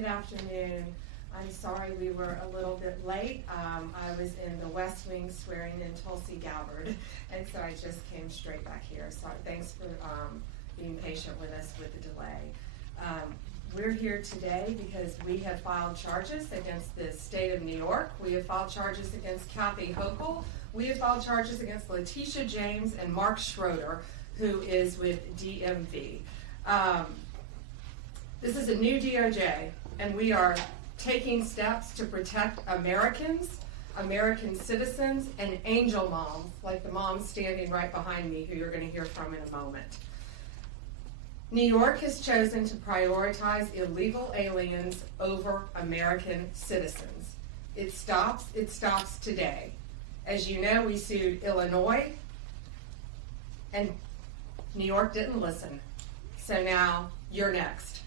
Good afternoon. I'm sorry we were a little bit late. I was in the West Wing swearing in Tulsi Gabbard, and so I just came straight back here. So thanks for being patient with us with the delay. We're here today because we have filed charges against the state of New York. We have filed charges against Kathy Hochul. We have filed charges against Letitia James and Mark Schroeder, who is with DMV. This is a new DOJ, and we are taking steps to protect Americans, American citizens, and angel moms, like the mom standing right behind me, who you're going to hear from in a moment. New York has chosen to prioritize illegal aliens over American citizens. It stops today. As you know, we sued Illinois, and New York didn't listen. So now you're next.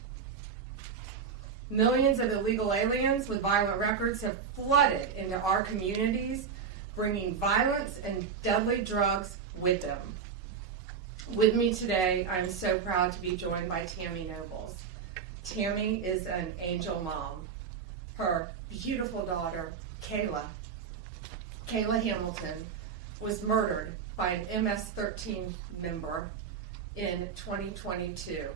Millions of illegal aliens with violent records have flooded into our communities, bringing violence and deadly drugs with them. With me today, I'm so proud to be joined by Tammy Nobles. Tammy is an angel mom. Her beautiful daughter, Kayla Hamilton, was murdered by an MS-13 member in 2022.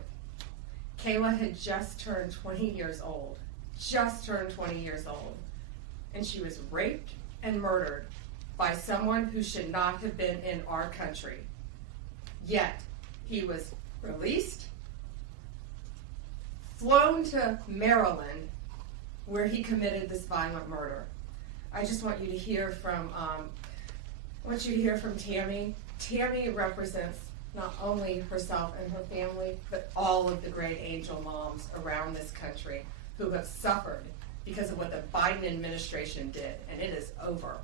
Kayla had just turned 20 years old, and she was raped and murdered by someone who should not have been in our country. Yet, he was released, flown to Maryland, where he committed this violent murder. I just want you to hear from, Tammy. Tammy represents not only herself and her family, but all of the great angel moms around this country who have suffered because of what the Biden administration did, and it is over.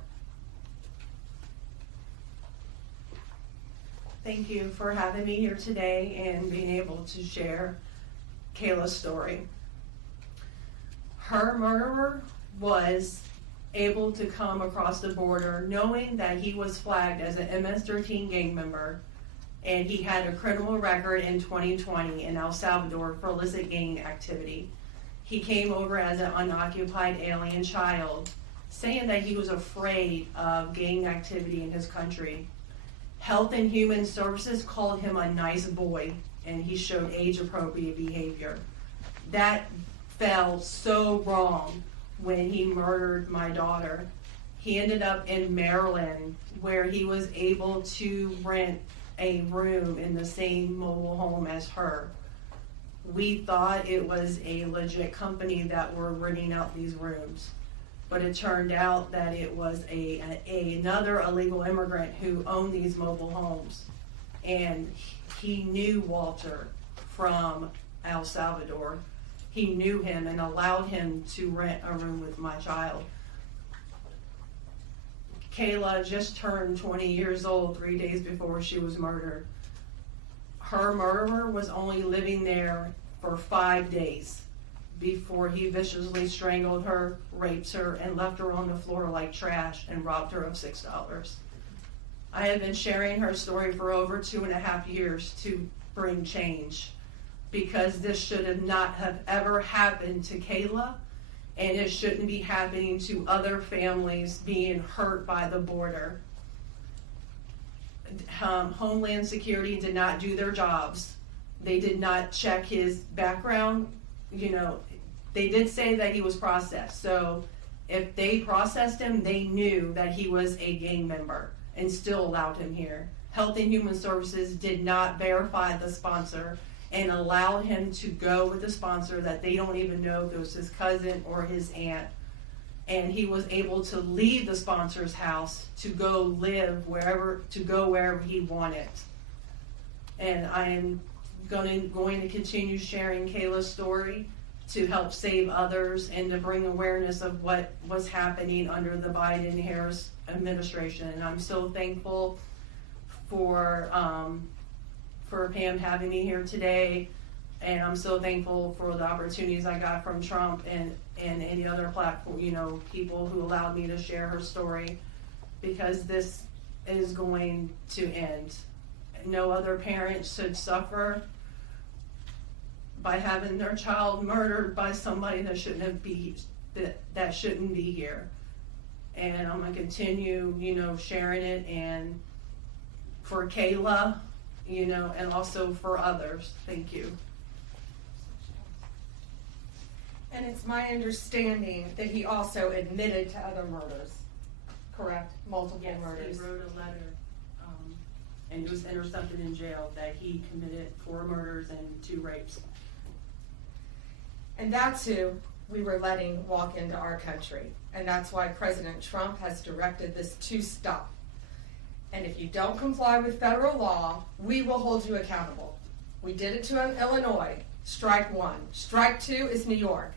Thank you for having me here today and being able to share Kayla's story. Her murderer was able to come across the border knowing that he was flagged as an MS-13 gang member, and he had a criminal record in 2020 in El Salvador for illicit gang activity. He came over as an unoccupied alien child, saying that he was afraid of gang activity in his country. Health and Human Services called him a nice boy, and he showed age-appropriate behavior. That fell so wrong when he murdered my daughter. He ended up in Maryland, where he was able to rent a room in the same mobile home as her. We thought it was a legit company that were renting out these rooms, but it turned out that it was another illegal immigrant who owned these mobile homes, and he knew Walter from El Salvador. He knew him and allowed him to rent a room with my child. Kayla just turned 20 years old 3 days before she was murdered. Her murderer was only living there for 5 days before he viciously strangled her, raped her, and left her on the floor like trash and robbed her of $6. I have been sharing her story for over 2.5 years to bring change, because this should have not have ever happened to Kayla, and it shouldn't be happening to other families being hurt by the border. Homeland Security did not do their jobs. They did not check his background. They did say that he was processed. So if they processed him, they knew that he was a gang member and still allowed him here. Health and Human Services did not verify the sponsor and allow him to go with a sponsor that they don't even know if it was his cousin or his aunt. And he was able to leave the sponsor's house to go live wherever he wanted. And I am going to continue sharing Kayla's story to help save others and to bring awareness of what was happening under the Biden-Harris administration. And I'm so thankful for Pam having me here today, and I'm so thankful for the opportunities I got from Trump and any other platform, people who allowed me to share her story, because this is going to end. No other parent should suffer by having their child murdered by somebody that shouldn't be here. And I'm gonna continue, sharing it, and for Kayla, and also for others. Thank you. And it's my understanding that he also admitted to other murders, correct? Multiple murders. He wrote a letter, and it was intercepted in jail that he committed 4 murders and 2 rapes. And that's who we were letting walk into our country. And that's why President Trump has directed this to stop. And if you don't comply with federal law, we will hold you accountable. We did it to Illinois, strike 1. Strike 2 is New York.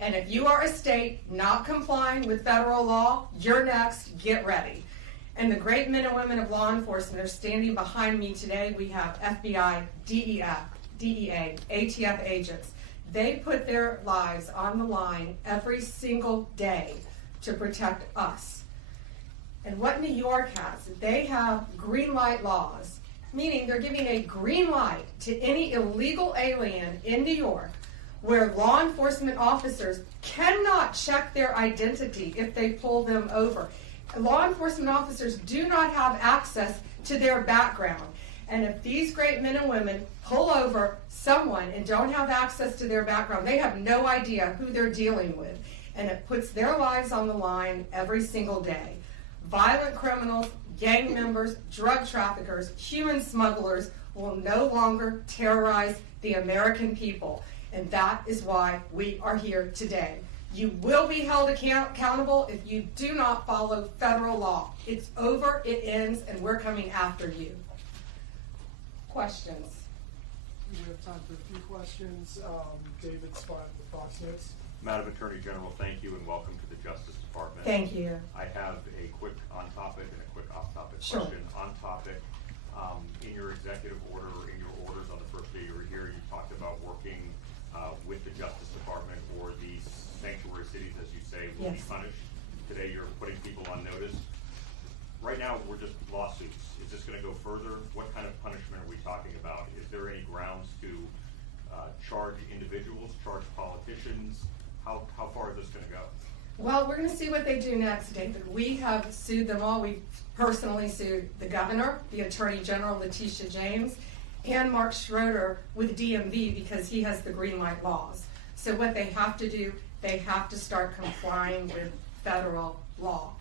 And if you are a state not complying with federal law, you're next, get ready. And the great men and women of law enforcement are standing behind me today. We have FBI, DEA, ATF agents. They put their lives on the line every single day to protect us. And what New York has, they have green light laws, meaning they're giving a green light to any illegal alien in New York where law enforcement officers cannot check their identity if they pull them over. Law enforcement officers do not have access to their background. And if these great men and women pull over someone and don't have access to their background, they have no idea who they're dealing with. And it puts their lives on the line every single day. Violent criminals, gang members, drug traffickers, human smugglers will no longer terrorize the American people. And that is why we are here today. You will be held accountable if you do not follow federal law. It's over, it ends, and we're coming after you. Questions? We have time for a few questions. David Spott with Fox News. Madam Attorney General, thank you and welcome to the Justice Department. Thank you. I have a quick on-topic and a quick off-topic Sure. question. On-topic, in your executive order or in your orders on the first day you were here, you talked about working with the Justice Department or these sanctuary cities, as you say, will be Yes. punished. Today you're putting people on notice. Right now, we're just lawsuits. Is this going to go further? What kind of punishment are we talking about? Is there any grounds to charge individuals, charge politicians? How far is this going to go? Well, we're going to see what they do next, David. We have sued them all. We personally sued the governor, the Attorney General, Letitia James, and Mark Schroeder with DMV because he has the green light laws. So what they have to do, they have to start complying with federal law.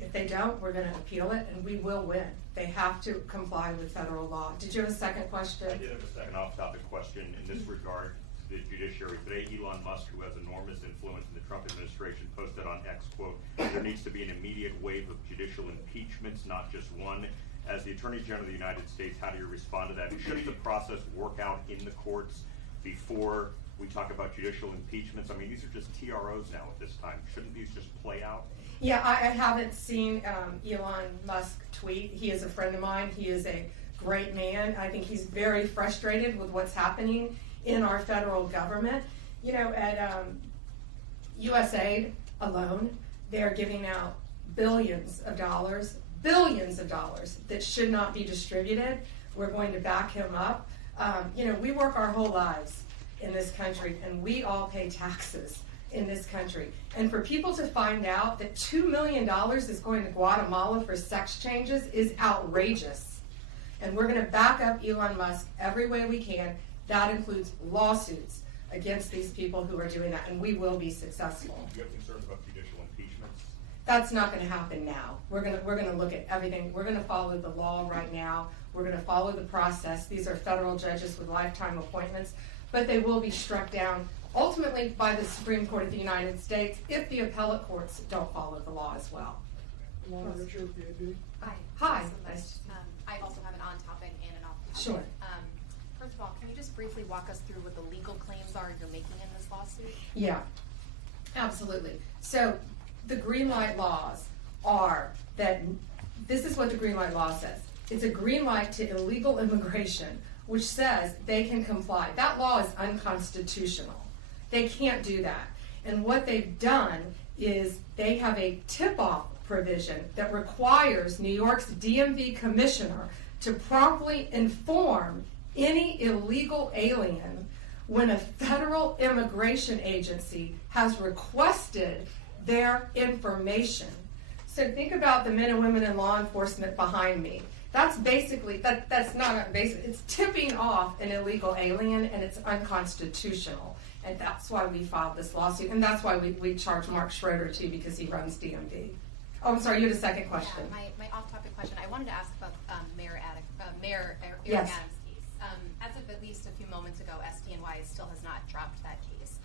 If they don't, we're going to appeal it, and we will win. They have to comply with federal law. Did you have a second question? I did have a second off-topic question in this regard to the judiciary. Today, Elon Musk, who has enormous influence in the Trump administration, posted on X, quote, there needs to be an immediate wave of judicial impeachments, not just one. As the Attorney General of the United States, how do you respond to that? Shouldn't the process work out in the courts before we talk about judicial impeachments? I mean, these are just TROs now at this time. Shouldn't these just play out? Yeah, I haven't seen Elon Musk tweet. He is a friend of mine. He is a great man. I think he's very frustrated with what's happening in our federal government. At USAID alone, they're giving out billions of dollars that should not be distributed. We're going to back him up. We work our whole lives in this country, and we all pay taxes in this country. And for people to find out that $2 million is going to Guatemala for sex changes is outrageous. And we're going to back up Elon Musk every way we can. That includes lawsuits against these people who are doing that, and we will be successful. Do you have concerns about judicial impeachments? That's not going to happen now. We're going to look at everything. We're going to follow the law right now. We're going to follow the process. These are federal judges with lifetime appointments, but they will be struck down ultimately by the Supreme Court of the United States if the appellate courts don't follow the law as well. Alana Richard with the AP. Hi. Hi. Nice. I also have an on-topic and an off-topic. Sure. First of all, can you just briefly walk us through what the legal claims are you're making in this lawsuit? Yeah, absolutely. So the green light laws are that this is what the green light law says. It's a green light to illegal immigration, which says they can comply. That law is unconstitutional. They can't do that. And what they've done is they have a tip-off provision that requires New York's DMV commissioner to promptly inform any illegal alien when a federal immigration agency has requested their information. So think about the men and women in law enforcement behind me. That's basically, that's not a basic, it's tipping off an illegal alien, and it's unconstitutional. And that's why we filed this lawsuit, and that's why we charge Mark Schroeder too, because he runs DMV. Oh, I'm sorry, you had a second question. Yeah, my off-topic question. I wanted to ask about Mayor Eric Yes. Adams' case. As of at least a few moments ago, SDNY still has not dropped that case.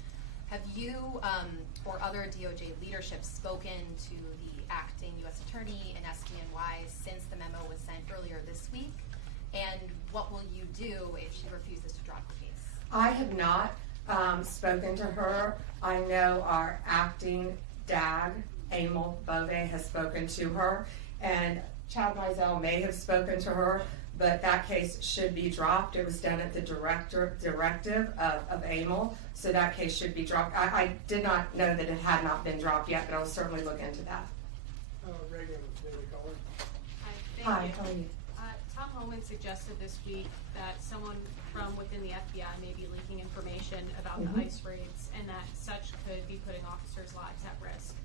Have you or other DOJ leadership spoken to the acting U.S. attorney and SDNY since the memo was sent earlier this week? And what will you do if she refuses to drop the case? I have not spoken to her. I know our acting DAG, Emil Bove, has spoken to her, and Chad Mizell may have spoken to her, but that case should be dropped. It was done at the directive of Emil, so that case should be dropped. I did not know that it had not been dropped yet, but I will certainly look into that. Reagan, Daily Caller. Hi, how are you? Tom Homan suggested this week that someone from within the FBI may be leaking information about the ICE raids, and that such could be putting officers' lives at risk.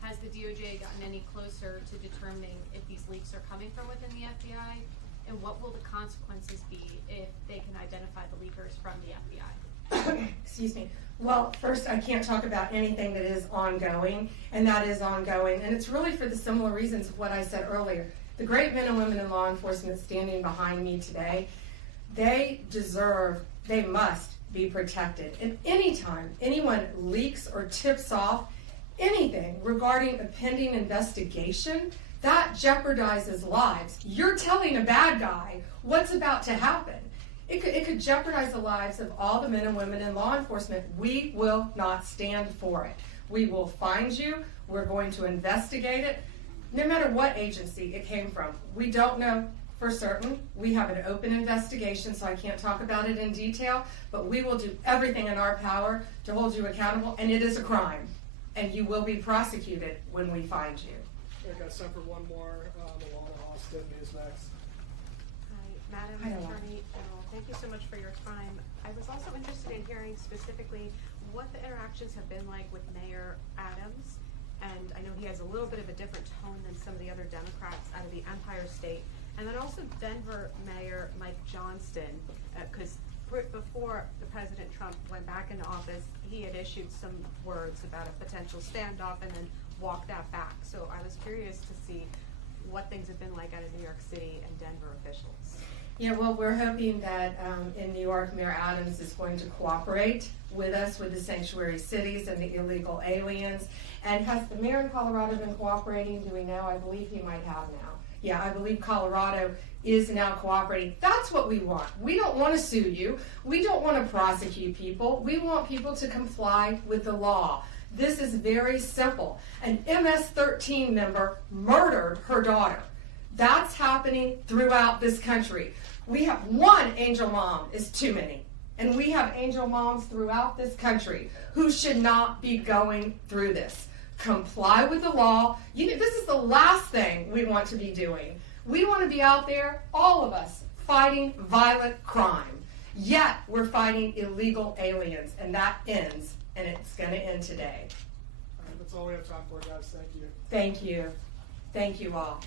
Has the DOJ gotten any closer to determining if these leaks are coming from within the FBI? And what will the consequences be if they can identify the leakers from the FBI? Excuse me. Well, first, I can't talk about anything that is ongoing, and that is ongoing. And it's really for the similar reasons of what I said earlier. The great men and women in law enforcement standing behind me today, they must be protected. And anytime anyone leaks or tips off anything regarding a pending investigation, that jeopardizes lives. You're telling a bad guy what's about to happen. It could jeopardize the lives of all the men and women in law enforcement. We will not stand for it. We will find you. We're going to investigate it, no matter what agency it came from. We don't know for certain. We have an open investigation, so I can't talk about it in detail, but we will do everything in our power to hold you accountable, and it is a crime, and you will be prosecuted when we find you. I got time for one more. Alana Austin is next. Hi, Madam Hi, Alana. Attorney General. Thank you so much for your time. I was also interested in hearing specifically what the interactions have been like with Mayor Adams. And I know he has a little bit of a different tone than some of the other Democrats out of the Empire State. And then also Denver Mayor Mike Johnston, because before the President Trump went back into office, he had issued some words about a potential standoff and then walked that back. So I was curious to see what things have been like out of New York City and Denver officials. Yeah, well, we're hoping that in New York, Mayor Adams is going to cooperate with us with the sanctuary cities and the illegal aliens. And has the mayor in Colorado been cooperating? Do we know? I believe he might have now. Yeah, I believe Colorado is now cooperating. That's what we want. We don't want to sue you. We don't want to prosecute people. We want people to comply with the law. This is very simple. An MS-13 member murdered her daughter. That's happening throughout this country. We have one angel mom is too many. And we have angel moms throughout this country who should not be going through this. Comply with the law. This is the last thing we want to be doing. We want to be out there, all of us, fighting violent crime. Yet we're fighting illegal aliens, and that ends, and it's going to end today. All right, that's all we have time for, guys. Thank you. Thank you. Thank you all.